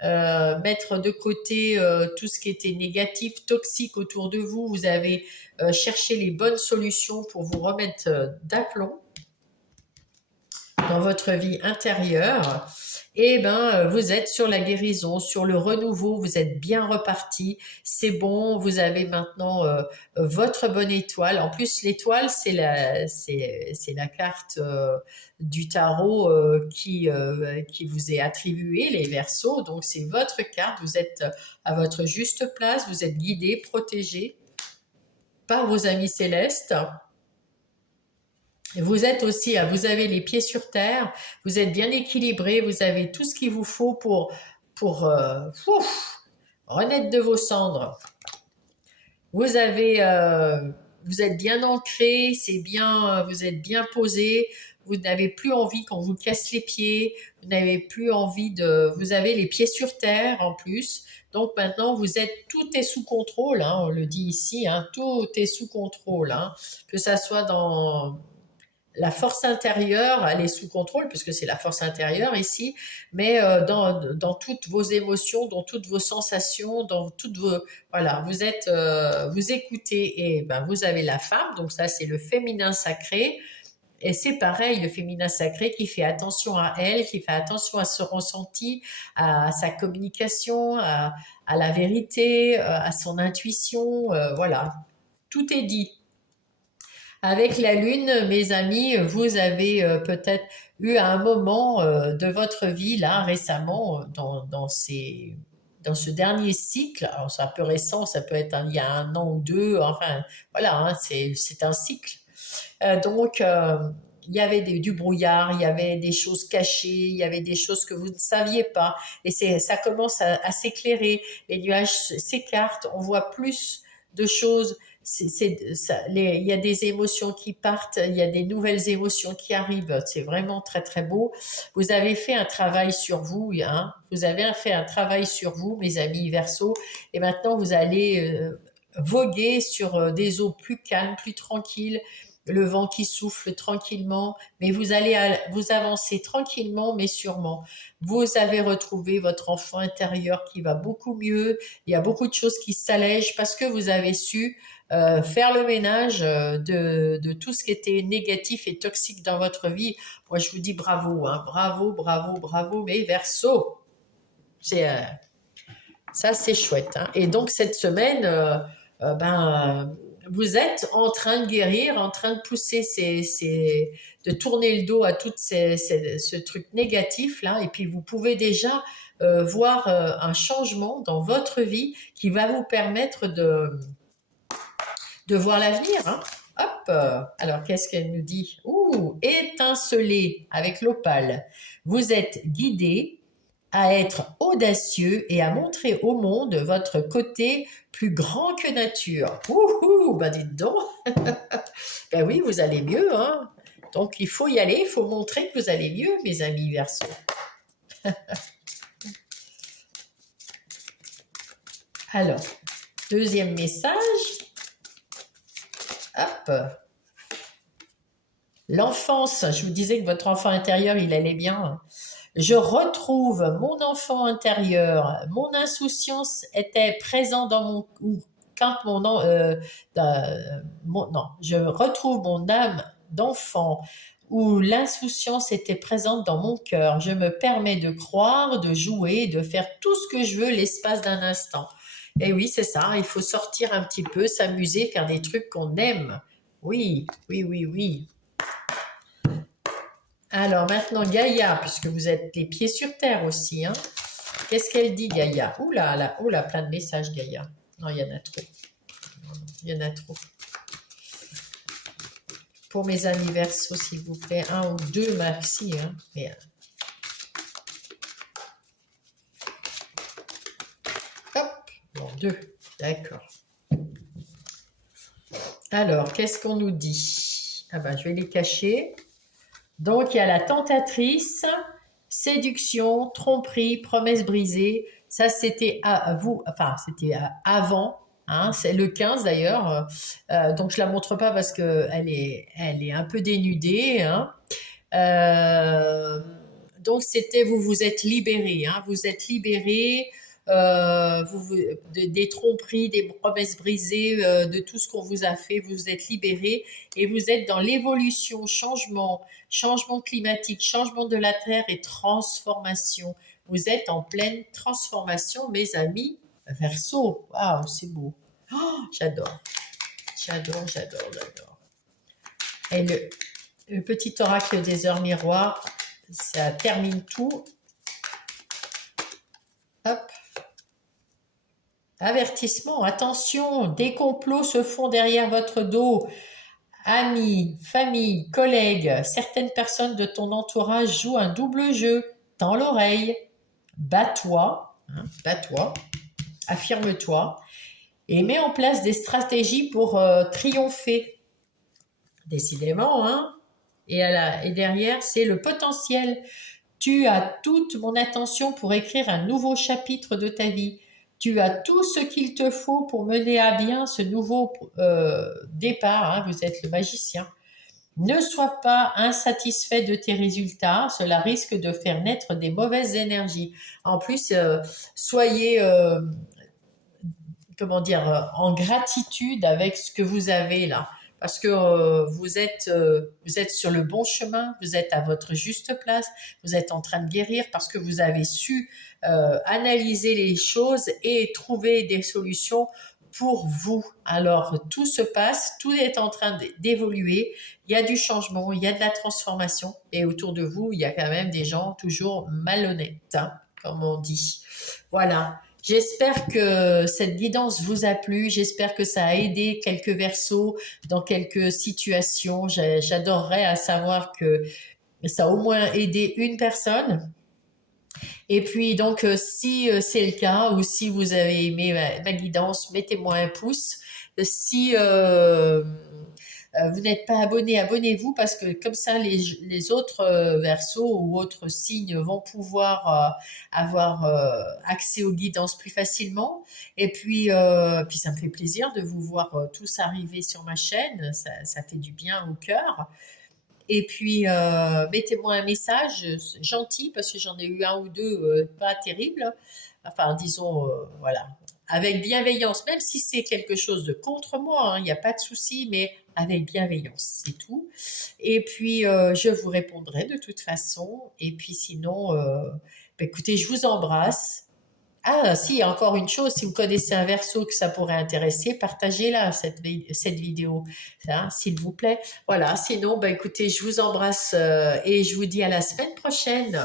mettre de côté tout ce qui était négatif, toxique autour de vous. Vous avez cherché les bonnes solutions pour vous remettre d'aplomb dans votre vie intérieure. Et ben, vous êtes sur la guérison, sur le renouveau, vous êtes bien reparti, c'est bon, vous avez maintenant votre bonne étoile. En plus, l'étoile, c'est la carte du tarot qui vous est attribuée, les Verseaux. Donc, c'est votre carte, vous êtes à votre juste place, vous êtes guidé, protégé par vos amis célestes. Vous êtes aussi, vous avez les pieds sur terre, vous êtes bien équilibré, vous avez tout ce qu'il vous faut pour renaître de vos cendres. Vous avez, vous êtes bien ancré, c'est bien, vous êtes bien posé. Vous n'avez plus envie qu'on vous casse les pieds. Vous n'avez plus envie vous avez les pieds sur terre en plus. Donc maintenant, tout est sous contrôle. Hein, on le dit ici, hein, tout est sous contrôle. Hein, que ça soit dans la force intérieure, elle est sous contrôle puisque c'est la force intérieure ici, mais dans toutes vos émotions, dans toutes vos sensations, dans toutes vos voilà, vous écoutez et ben vous avez la femme, donc ça c'est le féminin sacré. Et c'est pareil, le féminin sacré qui fait attention à elle, qui fait attention à ce ressenti, à sa communication, à la vérité, à son intuition, voilà, tout est dit. Avec la Lune, mes amis, vous avez peut-être eu à un moment de votre vie, là, récemment, dans ce dernier cycle, alors c'est un peu récent, ça peut être il y a un an ou deux, enfin, voilà, hein, c'est un cycle. Donc, il y avait du brouillard, il y avait des choses cachées, il y avait des choses que vous ne saviez pas, et ça commence à s'éclairer, les nuages s'écartent, on voit plus de choses il y a des émotions qui partent, il y a des nouvelles émotions qui arrivent. C'est vraiment très très beau. Vous avez fait un travail sur vous, hein. Vous avez fait un travail sur vous, mes amis Verseaux, et maintenant vous allez voguer sur des eaux plus calmes, plus tranquilles. Le vent qui souffle tranquillement, mais vous allez vous avancer tranquillement, mais sûrement. Vous avez retrouvé votre enfant intérieur qui va beaucoup mieux. Il y a beaucoup de choses qui s'allègent parce que vous avez su faire le ménage de tout ce qui était négatif et toxique dans votre vie. Moi, je vous dis bravo, hein, bravo, bravo, bravo, mais Verseau, c'est ça, c'est chouette. Hein. Et donc cette semaine, vous êtes en train de guérir, en train de pousser de tourner le dos à tout ce truc négatif là, et puis vous pouvez déjà voir un changement dans votre vie qui va vous permettre de voir l'avenir. Hein. Hop, alors qu'est-ce qu'elle nous dit? Ouh, étinceler avec l'opale. Vous êtes guidé à être audacieux et à montrer au monde votre côté plus grand que nature. Ouh, ben dites donc. Ben oui, vous allez mieux, hein. Donc il faut y aller, il faut montrer que vous allez mieux, mes amis Verseaux. Alors, deuxième message. Hop. L'enfance, je vous disais que votre enfant intérieur, il allait bien. Je retrouve mon enfant intérieur. Mon insouciance était présente dans quand non, je retrouve mon âme d'enfant où l'insouciance était présente dans mon cœur. Je me permets de croire, de jouer, de faire tout ce que je veux l'espace d'un instant. Et oui, c'est ça, il faut sortir un petit peu, s'amuser, faire des trucs qu'on aime. Oui, oui, oui, oui. Alors maintenant, Gaïa, puisque vous êtes les pieds sur terre aussi, hein. Qu'est-ce qu'elle dit, Gaïa? Oula, là, oula, plein de messages, Gaïa. Non, il y en a trop. Non, non, il y en a trop. Pour mes anniversaires, s'il vous plaît, un ou deux maxi, hein. Mais, hop, bon, deux, d'accord. Alors, qu'est-ce qu'on nous dit? Ah ben, je vais les cacher. Donc, il y a la tentatrice, séduction, tromperie, promesse brisée. Ça, c'était à vous, enfin, c'était avant. Hein, c'est le 15 d'ailleurs. Donc, je la montre pas parce que elle est un peu dénudée. Hein. Euh, donc, c'était vous vous êtes libéré. Hein, vous êtes libéré. Des tromperies, des promesses brisées, de tout ce qu'on vous a fait, vous vous êtes libéré et vous êtes dans l'évolution, changement climatique, changement de la Terre et transformation. Vous êtes en pleine transformation, mes amis. Verseau, waouh, c'est beau. Oh, j'adore, j'adore, j'adore, j'adore. Et le petit oracle des heures miroirs, ça termine tout. Hop. Avertissement, attention, des complots se font derrière votre dos. Amis, famille, collègues, certaines personnes de ton entourage jouent un double jeu. Dans l'oreille, bats-toi, hein, bats-toi, affirme-toi et mets en place des stratégies pour triompher. Décidément, hein. Et derrière, c'est le potentiel. Tu as toute mon attention pour écrire un nouveau chapitre de ta vie. Tu as tout ce qu'il te faut pour mener à bien ce nouveau départ. Hein, vous êtes le magicien. Ne sois pas insatisfait de tes résultats, cela risque de faire naître des mauvaises énergies. En plus, soyez, comment dire, en gratitude avec ce que vous avez là. Parce que vous êtes sur le bon chemin, vous êtes à votre juste place, vous êtes en train de guérir parce que vous avez su analyser les choses et trouver des solutions pour vous. Alors, tout se passe, tout est en train d'évoluer, il y a du changement, il y a de la transformation et autour de vous, il y a quand même des gens toujours malhonnêtes, hein, comme on dit. Voilà. J'espère que cette guidance vous a plu. J'espère que ça a aidé quelques versos dans quelques situations. J'adorerais à savoir que ça a au moins aidé une personne. Et puis donc, si c'est le cas ou si vous avez aimé ma guidance, mettez-moi un pouce. Si vous n'êtes pas abonné, abonnez-vous parce que comme ça, les autres versos ou autres signes vont pouvoir avoir accès aux guidances plus facilement. Et puis ça me fait plaisir de vous voir tous arriver sur ma chaîne. Ça fait du bien au cœur. Et puis, mettez-moi un message gentil, parce que j'en ai eu un ou deux pas terribles. Enfin, disons, voilà, avec bienveillance, même si c'est quelque chose de contre moi, hein, il n'y a pas de souci, mais avec bienveillance, c'est tout. Et puis, je vous répondrai de toute façon. Et puis, sinon, bah, écoutez, je vous embrasse. Ah, si, encore une chose, si vous connaissez un verso que ça pourrait intéresser, partagez-la, cette vidéo, hein, s'il vous plaît. Voilà, sinon, bah, écoutez, je vous embrasse et je vous dis à la semaine prochaine.